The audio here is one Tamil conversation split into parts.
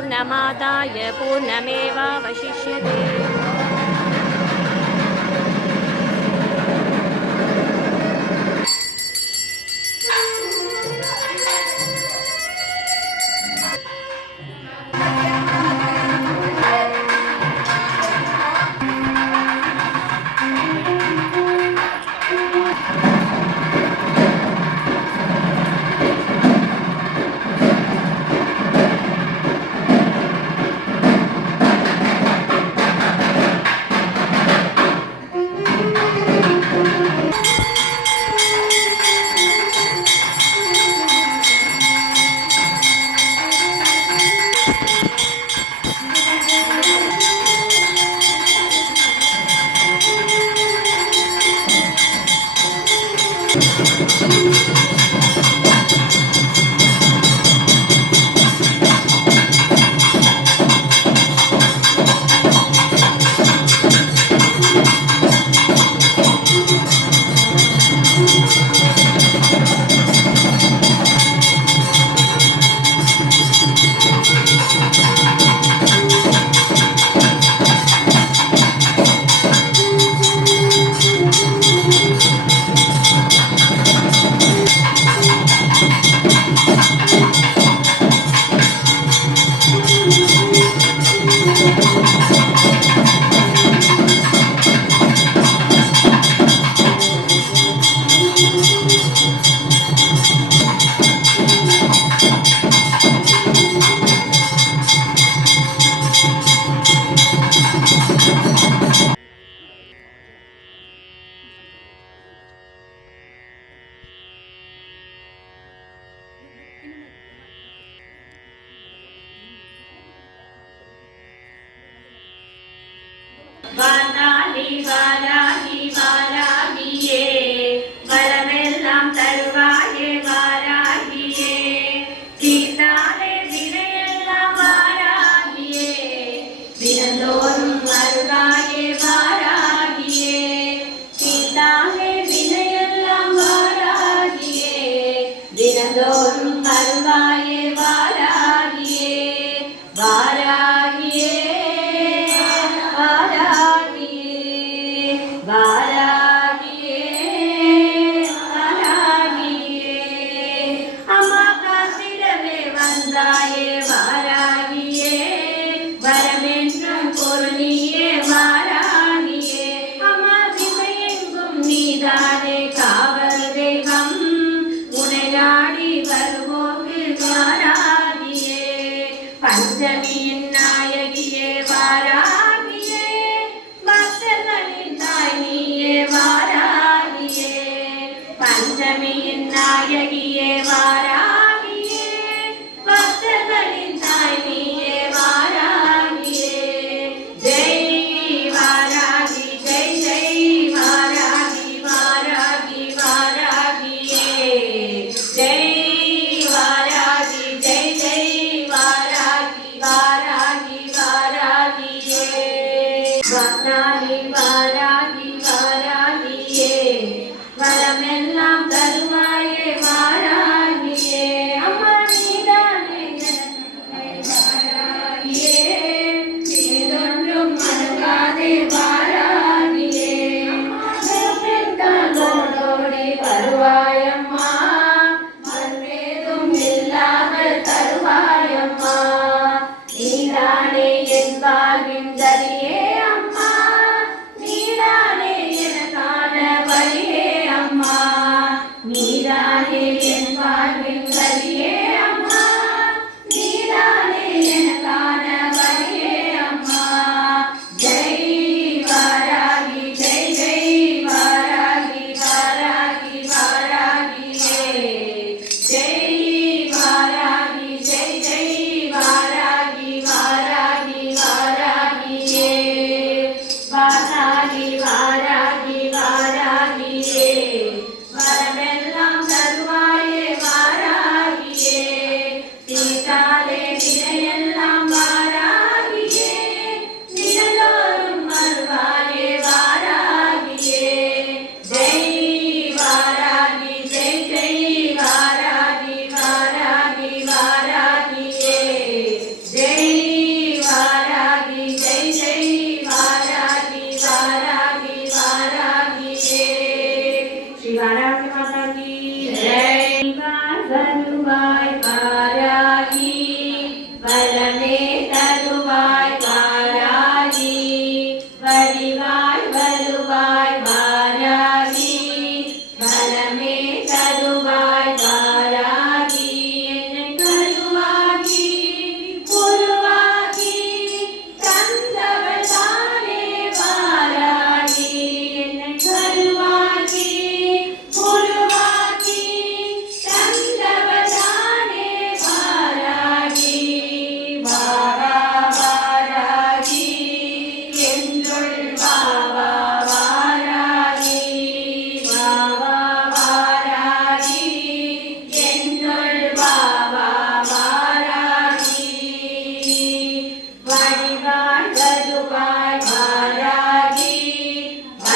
पूर्णमादाय पूर्णमेवावशिष्यते।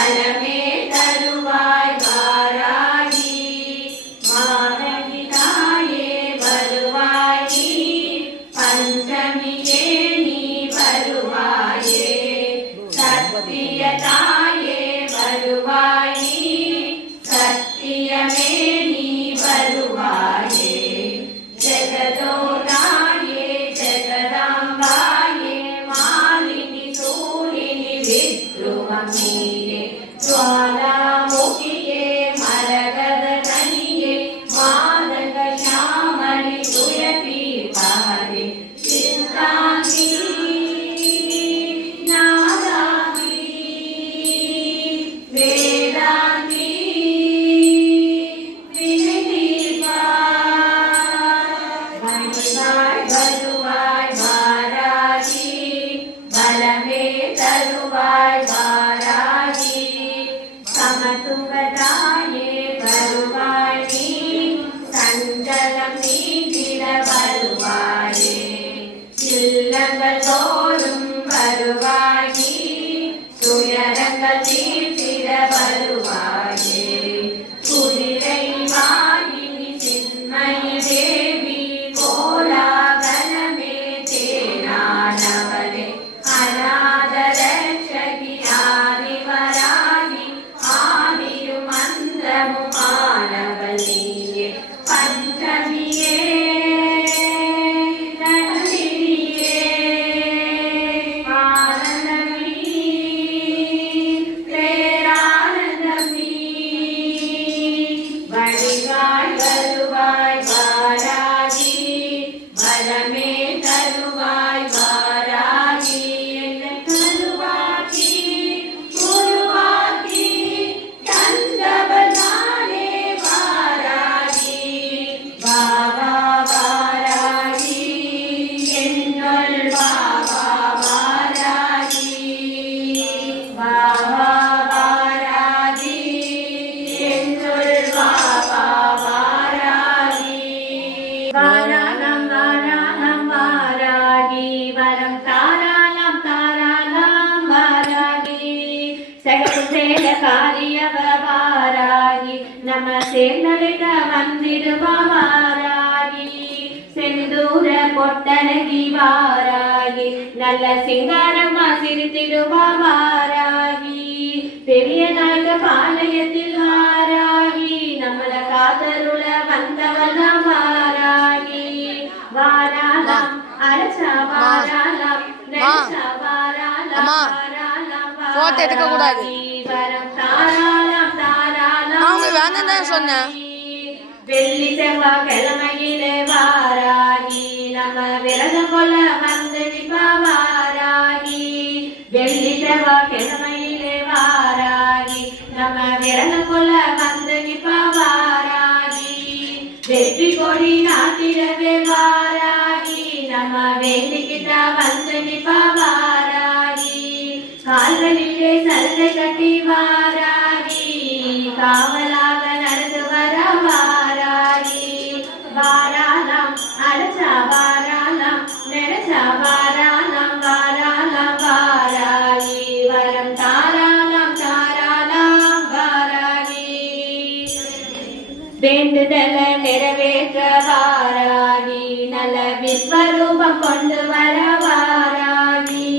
பலமே தருவாய் வாராகி மாதவி தாயே வருவாய் நீ பஞ்சமியே நீ வருவாயே சத்திய தாயே வருவாய் நீ சத்தியமே நீ வருவாயே ஜெகதோதாயே ஜெகதாம்பாயே மாலினி சூலினி வித்ருவமியே ஜ்வாலாமுகியே மரகத நனியே மாதக ஷாமணி துயதி பஹரே சித்தாங்கி நாதாங்கி வேதாங்கி வினிதீபா வருவாய் வருவாய் வாராகி பலமே தருவாய் வாராகி சமத்துவதாயே வருவாய் நீ சஞ்சலம் நீங்கிட வருவாயே இல்லங்கள் தோறும் வருவாய் நீ துயரங்கள் தீர்த்திட வருவாயே குதிரை வாயினி சின்மயி தேவி கோலாகலமே தேனானவளே அநாத ரட்சகி ஆதி வராகி ஆதியும் அந்தமும் ஆனவள் நீயே பஞ்சமியே நந்தினியே ஆனந்தமீ பேரானந்தமீ வடிவாய் வருவாய் வாராகி பலமே தருவாய் வாராகி என்னை கருவாக்கி உருவாக்கி தந்தவள் நானே வாராகி பாபா வாராகி என்னுள் பாபா வாராகி பாபா வாராகி என்னுள் பாபா வாராகி வாராணம் வாராணம் வாராகி வரம் தாராளம் தாராளம் வாராகி சகல சேல காரியவ வாராகி நம்ம சேர்ந்தளிக்க வந்திடுவா வாராகி செந்தூர பொட்டழகி வாராகி நல்ல சிங்காரம்மா சிரித்திடுவா வாராகி பெரிய நாயக பாளையத்தில் வாராகி நம்மள காதருள வந்தவளம் வாராகி வாராளம் அழைச்சா வாராளம் நினைச்சா வாராளம் வாராளம் போட்டோ எடுக்க கூடாது. வரம் தாராளம் தாராளம் அவங்க வேணாம் தான் சொன்னேன். வெள்ளி செவ்வாய் கிழமையிலே வாராகி நம்ம விரதம் கொள்ள வந்து நிப்பா வாராகி வெள்ளி செவ்வாய் கிழமையிலே வாராகி நம்ம விரதம் கொள்ள வந்து நிப்பா வாராகி வெற்றி கொடி நாட்டிடவே வாராகி நம்ம வேண்டிக்கிட்டா வந்து நிப்பா வாராகி கால்களிலே சரதை கட்டி வாராகி காவலாக நடந்து வர வாராகி வாராளம் அழைச்சா வாராளம் நினைச்சா வாராளம் வாராளம் வாராகி வரம் தாராளம் தாராளம் வாராகி வேண்டுதல நிறைவேற்ற வாராகி நல்ல விஸ்வரூபம் கொண்டு வர வாராகி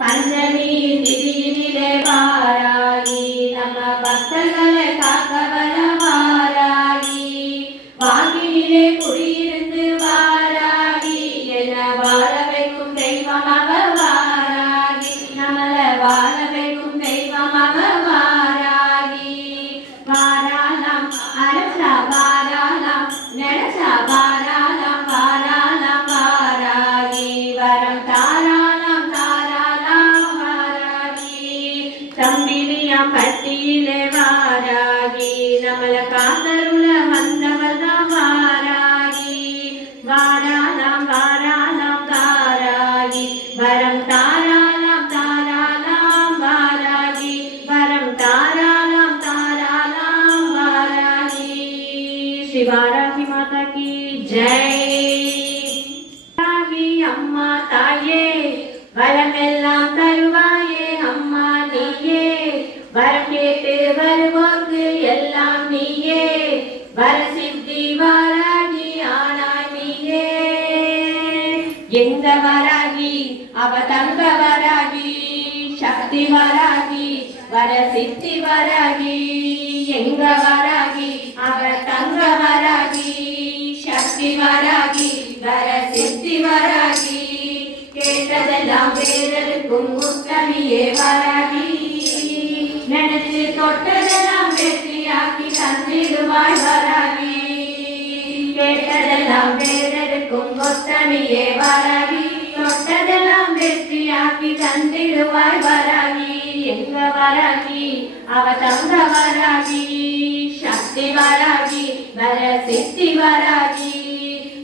பஞ்சமி திடீரிலே வாராகி நம்ம பக்தர்களை காக்க வர வாராகி வாக்கினிலே குடியிருந்து வாராகி என வாழ வைக்கும் தெய்வம் அவ வாராகி நம்மள வாழ வைக்கும் தெய்வம் அவ வாராகி வாராளம் அழைச்சா வாராளம் நினைச்சா வாராளம் வாராளம் வாராகி வரம் தாராளம் தாராளம் வாராகி தம்பினியாம் பட்டியிலே வாராகி நம்மள காத்தருள வந்தவள் தான் வாராகி வாராளம் வாராளம் வாராகி வரம் தாராளம் தாராளம் வாராகி வரம் தாராளம் தாராளம் வாராகி ஸ்ரீ வாராகி மாதா की जय अम्मा ताये वरमेल्लाम तरुवाये अम्मा नीये वरम கேட்டு வருவோர்க்கு எல்லாம் நீயே வரசித்தி வாராகி ஆனாய் நீயே எங்க வராகி அவ தங்க வராகி சக்தி வராகி வரசித்தி வராகி எங்க வராகி அவ தங்க வராகி சக்தி வராகி வரசித்தி வராகி கேட்டதெல்லாம் வேறெடுக்கும் உத்தமியே வராகி நினைச்சு தொட்டதெல்லாம் வெற்றியாக்கி தந்திடுவாய் வராகி கேட்டதெல்லாம் வேறெடுக்கும் உத்தமியே வராகி தொட்டதெல்லாம் வெற்றியாக்கி தந்திடுவாய் வராகி எங்க வராகி அவ தங்க வராகி சக்தி வராகி வரசித்தி வராகி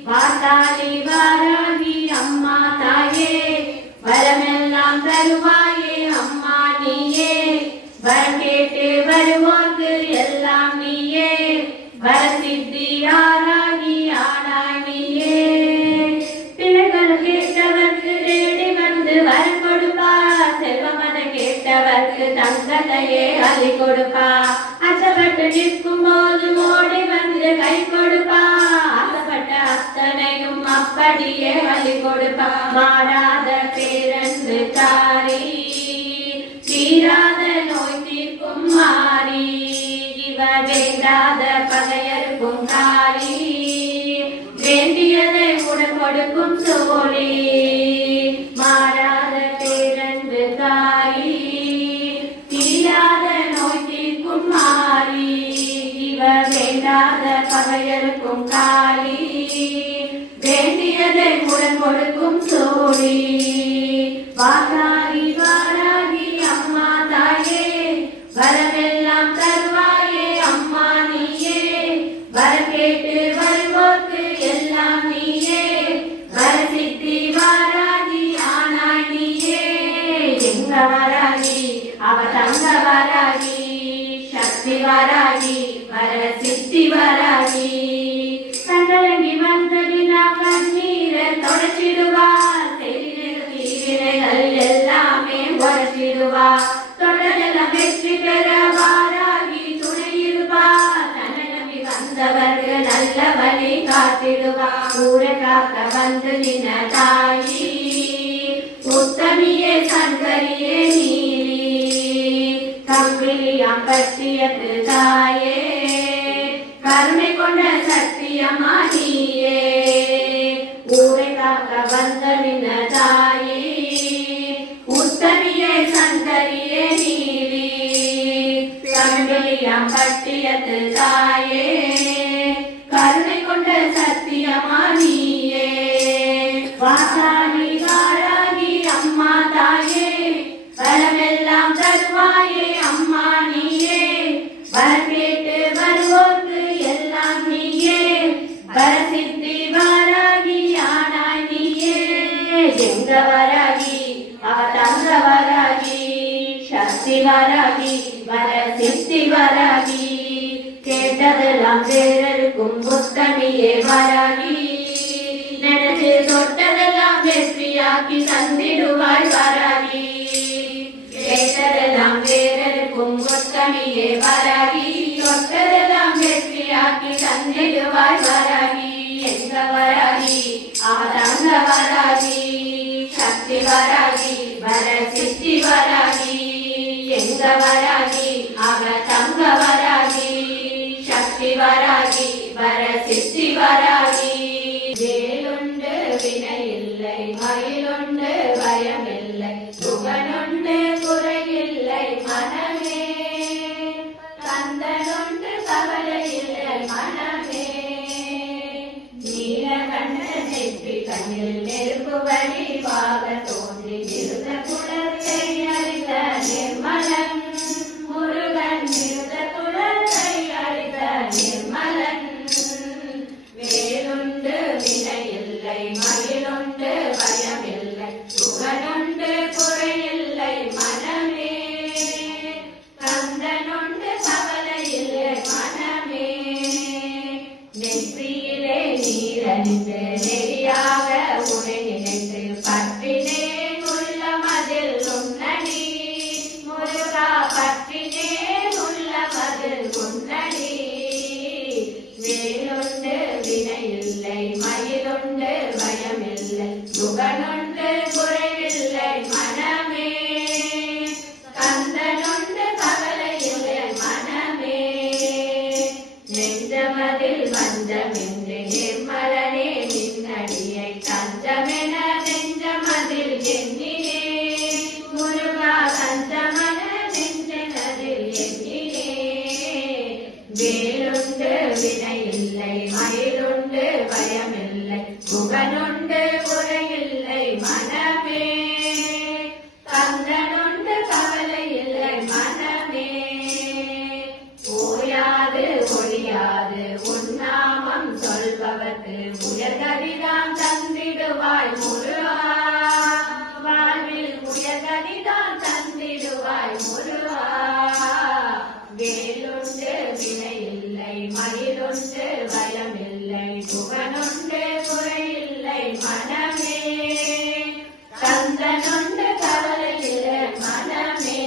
வாதாளி வராகி அம்மா தாயே வரமெல்லாம் தருவாயே அம்மா நீயே வரம் கேட்டு வருவோர்க்கு எல்லாம் நீயே வரசித்தி ஆராகி ஆனாய் நீயே பிள்ளைகள் கேட்டவர்க்கு தேடி வந்து வரம் கொடுப்பா செல்வமன கேட்டவர்க்கு தங்கத்தையே அள்ளி கொடுப்பா அச்சப்பட்டு நிற்கும் போது ஓடி வந்து கை கொடுப்பா ஆசைப்பட்ட அத்தனையும் அப்படியே அள்ளி கொடுப்பா மாறாத பேரன்பு தாரி தீராத நோய் தீர்க்கும் மாறி இவ வேண்டாத பகையருக்கும் காரி வேண்டியதை உடன் கொடுக்கும் சோழி மாறாத பேரன்பு தாரி தீராத நோய் தீர்க்கும் மாறி இவ வேண்டாத பகையருக்கும் காரி வேண்டியதை உடன் கொடுக்கும் சோழி வாராகி வாராகி அம்மா தாயே வரமெல்லாம் தருவாயே அம்மா நீயே வரம் கேட்டு வருவோர்க்கு எல்லாம் நீயே வரசித்தி வாராகி ஆனாய் நீயே எங்க வராகி அவ தங்க வராகி சக்தி வராகி வரசித்தி வராகி கண்கலங்கி வந்ததினா கண்ணீரை தொடச்சிடுவார் தீவினைகள் எல்லாமே உரைச்சிடுவா தொடரெல்லாம் வெற்றி பெற வாராகி துணையிருவா தன்னை நம்பி வந்தவர்க்கு நல்ல வழி காத்திடுவா ஊரை காக்க வந்து நின்ன தாயி உத்தமியே சங்கரியே நீலி கம்பிலியாம் பற்றியது தாயே கருணை கொண்ட சத்தியமா நீயே ஊரை காக்க வந்த நின்ன தாயே உத்தமியே சங்கரியே நீலி கம்பிலியாம் பற்றியது தாயே கருணை கொண்ட சத்தியமா நீயே வாசாணி வாராகி அம்மா தாயே வரமெல்லாம் தருவாயே அம்மா நீயே வரம் கேட்டு வருவோர்க்கு எல்லாம் நீயே வரசித்தி வாராகி ஆனாய் நீயே எங்க வராகி அவ தங்க வராகி சக்தி வராகி வரசித்தி வராகி கேட்டதெல்லாம் வேறெடுக்கும் உத்தமியே வராகி நினைச்சு தொட்டதெல்லாம் வெற்றியாக்கி தந்திடுவாய் வராகி கேட்டதெல்லாம் வேறெடுக்கும் உத்தமியே வராகி தொட்டதெல்லாம் வெற்றியாக்கி தந்திடுவாய் வராகி எங்க வராகி அவ தங்க வராகி சக்தி வராகி வரசித்தி வராகி எங்க வராகி அவ தங்க வராகி சக்தி வராகி வரசித்தி வராகி வேலுண்டு வினையில்லை மயிலுண்டு பயமில்லை புகழுண்டு குறையில்லை மனமே கந்தனுண்டு கவலை இல்லை மனமே நீலகண்ட நெற்றி கண்ணில் நெருப்பு வழிவாக தோன்றி இருந்த குலத்தை அறிந்த நிர்மலன் நெஞ்சமதில் வஞ்சமின்றி நிர்மலனே நின்னடியை தஞ்சமென நெஞ்சமதில் எண்ணினே முருகா தஞ்சமன நெஞ்சனதில் எண்ணினே வேலுண்டு வினையில்லை மயிலுண்டு பயமில்லை புகனுண்டு குறையில்லை மனமே கந்தனுண்டு கவலை இல்லை மனமே ஓயாது ஒழியாது உன்னாமம் சொல்பவர்க்கு உயர்கதிதான் தந்திடுவாய் முருகா வாழ்வில் உயர்கதிதான் தந்திடுவாய் முருகா வேலுண்டு வினையில்லை மயிலுண்டு பயமில்லை புகனுண்டு குறையில்லை மனமே கந்தனுண்டு கவலை இல்லை மனமே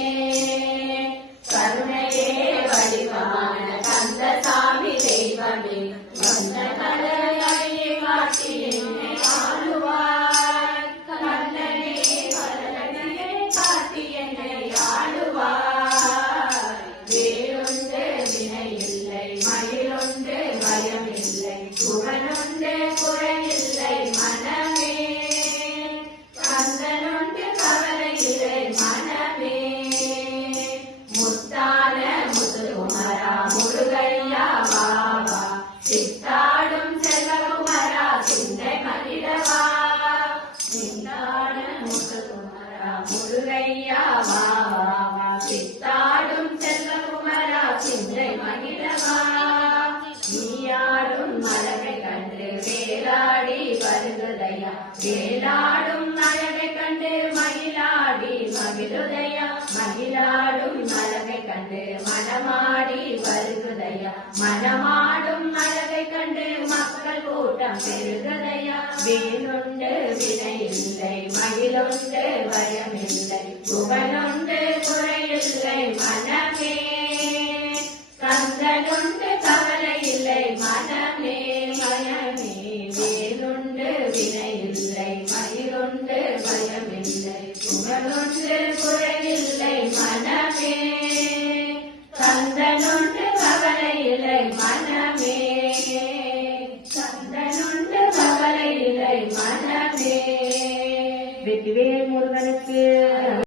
கருணையே வடிவான கந்தசாமி தெய்வமே வந்த கலையை காட்டி என்னை ஆளுவாய் கண்ணனே கருணையை காட்டி என்னை ஆளுவாய் வேலுண்டு வினையில்லை மயிலுண்டு பயமில்லை புகனுண்டு குறையில்லை மனமே கந்தனுண்டு கவலை இல்லை மனமே முத்தான முத்துகுமரா முருகையா வாவா சித்தாடும் செல்வகுமரா சிந்தை மகிழவா சித்தான முத்துகுமரா முருகையா வாவா சித்தாடும் செல்வகுமரா சிந்தை மகிழவா நீயாடும் அழகை கண்டு வேலாடி வருகுதையா வேலாடும் அழகை கண்டு மகிழாடி மகிழுதையா மகிழாடும் அழகை கண்டு மனமாடி வருகுதையா மனமாடும் அழகை கண்டு மக்கள் கூட்டம் பெருகுதையா வேலுண்டு வினையில்லை மகிழுண்டு பயமில்லை புகனுண்டு